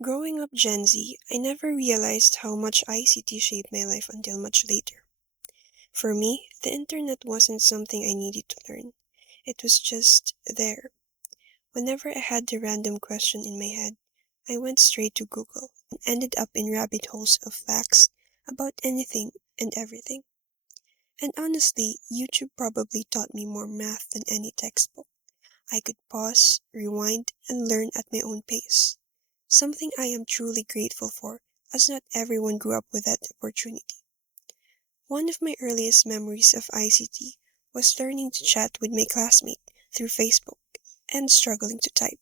Growing up Gen Z, I never realized how much ICT shaped my life until much later. For me, the internet wasn't something I needed to learn. It was just there. Whenever I had a random question in my head, I went straight to Google and ended up in rabbit holes of facts about anything and everything. And honestly, YouTube probably taught me more math than any textbook. I could pause, rewind, and learn at my own pace. Something I am truly grateful for, as not everyone grew up with that opportunity. One of my earliest memories of ICT was learning to chat with my classmate through Facebook and struggling to type.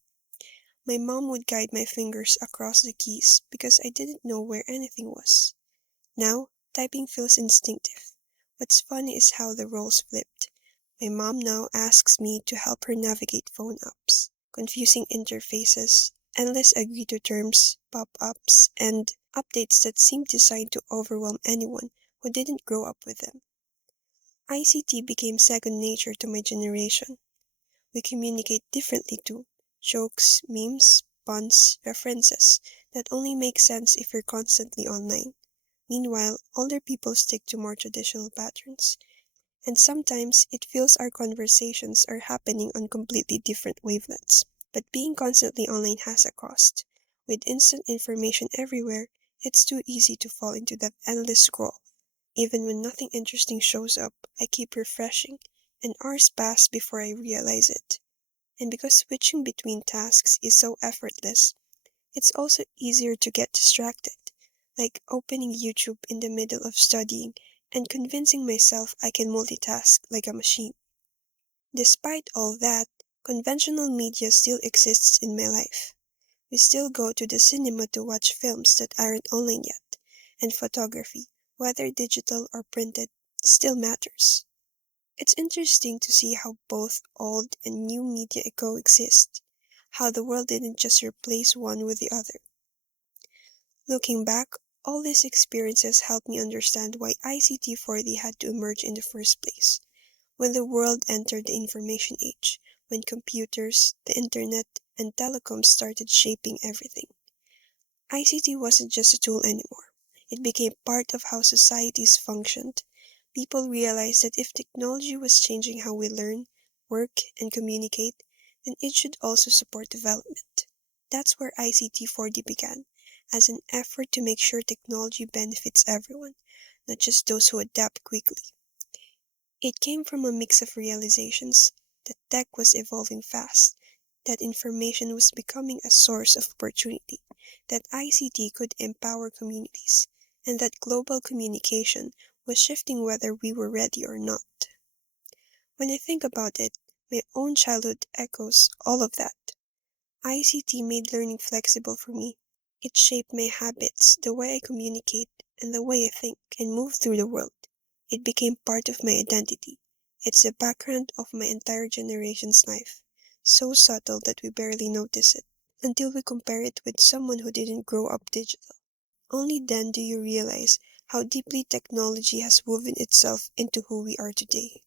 My mom would guide my fingers across the keys because I didn't know where anything was. Now, typing feels instinctive. What's funny is how the roles flipped. My mom now asks me to help her navigate phone apps, confusing interfaces, endless agree to terms, pop ups, and updates that seem designed to overwhelm anyone who didn't grow up with them. ICT became second nature to my generation. We communicate differently too. Jokes, memes, puns, references that only make sense if you're constantly online. Meanwhile, older people stick to more traditional patterns, and sometimes it feels our conversations are happening on completely different wavelengths. But being constantly online has a cost. With instant information everywhere, it's too easy to fall into that endless scroll. Even when nothing interesting shows up, I keep refreshing, and hours pass before I realize it. And because switching between tasks is so effortless, it's also easier to get distracted, like opening YouTube in the middle of studying and convincing myself I can multitask like a machine. Despite all that, conventional media still exists in my life. We still go to the cinema to watch films that aren't online yet, and photography, whether digital or printed, still matters. It's interesting to see how both old and new media coexist, how the world didn't just replace one with the other. Looking back, all these experiences helped me understand why ICT-4D had to emerge in the first place. When the world entered the information age, when computers, the internet, and telecoms started shaping everything. ICT wasn't just a tool anymore. It became part of how societies functioned. People realized that if technology was changing how we learn, work, and communicate, then it should also support development. That's where ICT4D began, as an effort to make sure technology benefits everyone, not just those who adapt quickly. It came from a mix of realizations that tech was evolving fast, that information was becoming a source of opportunity, that ICT could empower communities, and that global communication was shifting whether we were ready or not. When I think about it, my own childhood echoes all of that. ICT made learning flexible for me. It shaped my habits, the way I communicate, and the way I think and move through the world. It became part of my identity. It's the background of my entire generation's life, so subtle that we barely notice it, until we compare it with someone who didn't grow up digital. Only then do you realize how deeply technology has woven itself into who we are today.